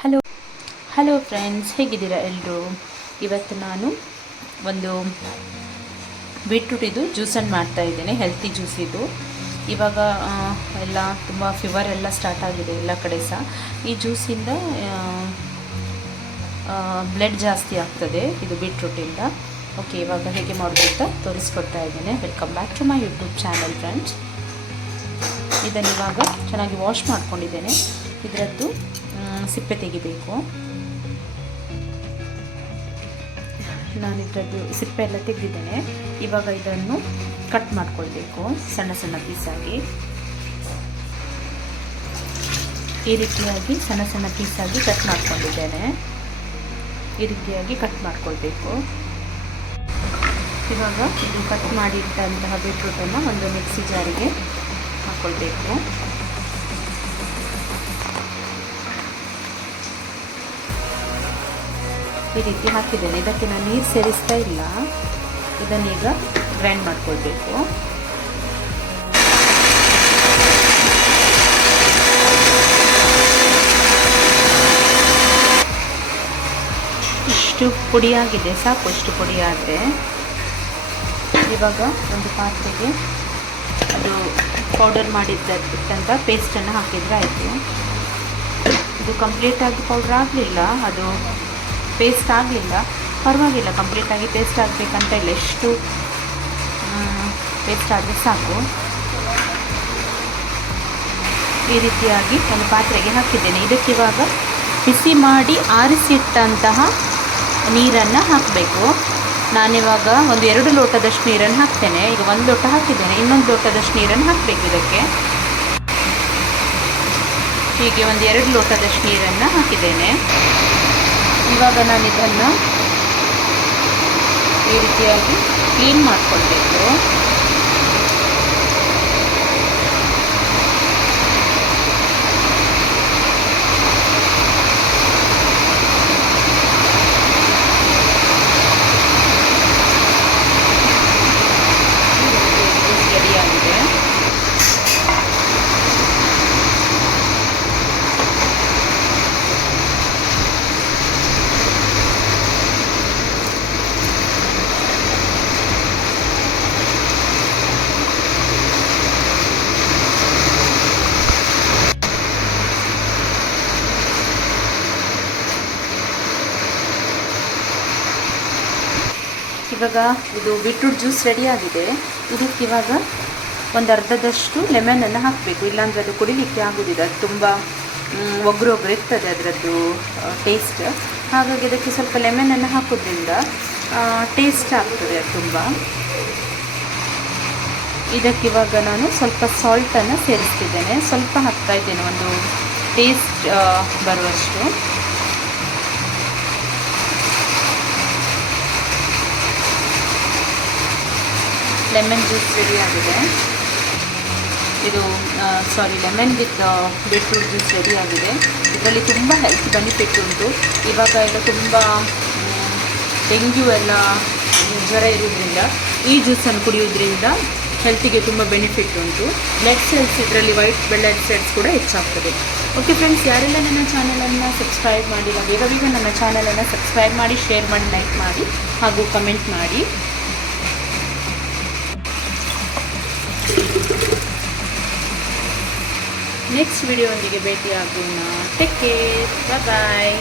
Hello hello friends, ಹೇಗಿದ್ದೀರಾ ಎಲ್ಲರೂ? ಇವತ್ತು ನಾನು ಒಂದು ಬೀಟ್ರೂಟಿದು ಜ್ಯೂಸನ್ನು ಮಾಡ್ತಾ ಇದ್ದೇನೆ. ಹೆಲ್ತಿ ಜ್ಯೂಸ್ ಇದು. ಇವಾಗ ಎಲ್ಲ ತುಂಬ ಫೀವರ್ ಎಲ್ಲ ಸ್ಟಾರ್ಟ್ ಆಗಿದೆ ಎಲ್ಲ ಕಡೆ ಸಹ. ಈ ಜ್ಯೂಸಿಂದ ಬ್ಲಡ್ ಜಾಸ್ತಿ ಆಗ್ತದೆ ಇದು ಬೀಟ್ರೂಟಿಂದ. ಓಕೆ, ಇವಾಗ ಹೇಗೆ ಮಾಡೋದು ಅಂತ ತೋರಿಸ್ಕೊಡ್ತಾ ಇದ್ದೇನೆ. Welcome back to my YouTube channel friends. ಇದನ್ನು ಇವಾಗ ಚೆನ್ನಾಗಿ ವಾಶ್ ಮಾಡ್ಕೊಂಡಿದ್ದೇನೆ. ಇದರದ್ದು ಸಿಪ್ಪೆ ತೆಗಿಬೇಕು. ನಾನು ಇದರದ್ದು ಸಿಪ್ಪೆ ಎಲ್ಲ ತೆಗೆದಿದ್ದೇನೆ. ಇವಾಗ ಇದನ್ನು ಕಟ್ ಮಾಡ್ಕೊಳ್ಬೇಕು ಸಣ್ಣ ಸಣ್ಣ ಪೀಸಾಗಿ. ಈ ರೀತಿಯಾಗಿ ಸಣ್ಣ ಸಣ್ಣ ಪೀಸಾಗಿ ಕಟ್ ಮಾಡ್ಕೊಂಡಿದ್ದೇನೆ. ಈ ರೀತಿಯಾಗಿ ಕಟ್ ಮಾಡ್ಕೊಳ್ಬೇಕು. ಇವಾಗ ಇದು ಕಟ್ ಮಾಡಿಟ್ಟಂತಹ ಬೀಟ್ರೂಟನ್ನು ಒಂದು ಮಿಕ್ಸಿ ಜಾರಿಗೆ ಹಾಕ್ಕೊಳ್ಬೇಕು. ಈ ರೀತಿ ಹಾಕಿದ್ದೇನೆ. ಇದಕ್ಕೆ ನಾನು ನೀರು ಸೇರಿಸ್ತಾ ಇಲ್ಲ. ಇದನ್ನೀಗ ಗ್ರೈಂಡ್ ಮಾಡ್ಕೊಳ್ಬೇಕು. ಇಷ್ಟು ಪುಡಿಯಾಗಿದೆ, ಸಾಕು. ಇಷ್ಟು ಪುಡಿ ಆದರೆ ಇವಾಗ ಒಂದು ಪಾತ್ರೆಗೆ ಅದು ಪೌಡರ್ ಮಾಡಿದ್ದಂಥ ಪೇಸ್ಟನ್ನು ಹಾಕಿದರೆ ಆಯಿತು. ಇದು ಕಂಪ್ಲೀಟಾಗಿ ಪೌಡ್ರ್ ಆಗಲಿಲ್ಲ, ಅದು ಪೇಸ್ಟ್ ಆಗಲಿಲ್ಲ, ಪರವಾಗಿಲ್ಲ. ಕಂಪ್ಲೀಟಾಗಿ ಪೇಸ್ಟ್ ಆಗಬೇಕಂತ ಇಲ್ಲ, ಎಷ್ಟು ಪೇಸ್ಟ್ ಆದರೆ ಸಾಕು. ಈ ರೀತಿಯಾಗಿ ಒಂದು ಪಾತ್ರೆಗೆ ಹಾಕಿದ್ದೇನೆ. ಇದಕ್ಕಿವಾಗ ಬಿಸಿ ಮಾಡಿ ಆರಿಸಿಟ್ಟಂತಹ ನೀರನ್ನು ಹಾಕಬೇಕು. ನಾನಿವಾಗ ಒಂದು 2 ಲೋಟದಷ್ಟು ನೀರನ್ನು ಹಾಕ್ತೇನೆ. ಈಗ 1 ಲೋಟ ಹಾಕಿದ್ದೇನೆ, ಇನ್ನೊಂದು ಲೋಟದಷ್ಟು ನೀರನ್ನು ಹಾಕಬೇಕು ಇದಕ್ಕೆ. ಹೀಗೆ ಒಂದು 2 ಲೋಟದಷ್ಟು ನೀರನ್ನು ಹಾಕಿದ್ದೇನೆ. ಇವಾಗ ನಾನು ಇದನ್ನು ಈ ರೀತಿಯಾಗಿ ಕ್ಲೀನ್ ಮಾಡಿಕೊಳ್ಬೇಕು. ರೆಡಿಯಾಗಿದೆ. ಇವಾಗ ಇದು ಬೀಟ್ರೂಟ್ ಜ್ಯೂಸ್ ರೆಡಿಯಾಗಿದೆ. ಇದಕ್ಕಿವಾಗ ಒಂದು ಅರ್ಧದಷ್ಟು ಲೆಮನನ್ನು ಹಾಕಬೇಕು, ಇಲ್ಲಾಂದರೆ ಅದು ಕುಡಿಲಿಕ್ಕೆ ಆಗೋದಿಲ್ಲ. ಅದು ತುಂಬ ಒಗ್ರು ಇರ್ತದೆ ಅದರದ್ದು ಟೇಸ್ಟ್. ಹಾಗಾಗಿ ಇದಕ್ಕೆ ಸ್ವಲ್ಪ ಲೆಮನನ್ನು ಹಾಕೋದ್ರಿಂದ ಟೇಸ್ಟ್ ಆಗ್ತದೆ ಅದು ತುಂಬ. ಇದಕ್ಕಿವಾಗ ನಾನು ಸ್ವಲ್ಪ ಸಾಲ್ಟನ್ನು ಸೇರಿಸ್ತಿದ್ದೇನೆ. ಸ್ವಲ್ಪ ಹಾಕ್ತಾ ಇದ್ದೇನೆ, ಒಂದು ಟೇಸ್ಟ್ ಬರುವಷ್ಟು. ಲೆಮನ್ ಜ್ಯೂಸ್ ರೆಡಿಯಾಗಿದೆ. ಇದು ಲೆಮನ್ ವಿತ್ ಬೀಟ್ರೂಟ್ ಜ್ಯೂಸ್ ರೆಡಿಯಾಗಿದೆ. ಇದರಲ್ಲಿ ತುಂಬ ಹೆಲ್ತ್ ಬೆನಿಫಿಟ್ ಉಂಟು. ಇವಾಗ ಎಲ್ಲ ತುಂಬ ಡೆಂಗ್ಯೂ ಎಲ್ಲ ಜ್ವರ ಇರೋದ್ರಿಂದ ಈ ಜ್ಯೂಸನ್ನು ಕುಡಿಯೋದ್ರಿಂದ ಹೆಲ್ತಿಗೆ ತುಂಬ ಬೆನಿಫಿಟ್ ಉಂಟು. ಬ್ಲಡ್ ಸೆಲ್ಸ್, ಇದರಲ್ಲಿ ವೈಟ್ ಬ್ಲಡ್ ಸೆಲ್ಸ್ ಕೂಡ ಹೆಚ್ಚಾಗ್ತದೆ. ಓಕೆ ಫ್ರೆಂಡ್ಸ್, ಯಾರೆಲ್ಲ ನನ್ನ ಚಾನಲನ್ನು ಸಬ್ಸ್ಕ್ರೈಬ್ ಮಾಡಿಲ್ಲ, ಬೇಗ ಬೇಗ ನನ್ನ ಚಾನಲನ್ನು ಸಬ್ಸ್ಕ್ರೈಬ್ ಮಾಡಿ, ಶೇರ್ ಮಾಡಿ, ಲೈಕ್ ಮಾಡಿ ಹಾಗೂ ಕಮೆಂಟ್ ಮಾಡಿ. ನೆಕ್ಸ್ಟ್ ವಿಡಿಯೋ ಒಂದಿಗೆ ಭೇಟಿಯಾಗೋಣ. ಟೇಕ್ ಕೇರ್, ಬಾಯ್.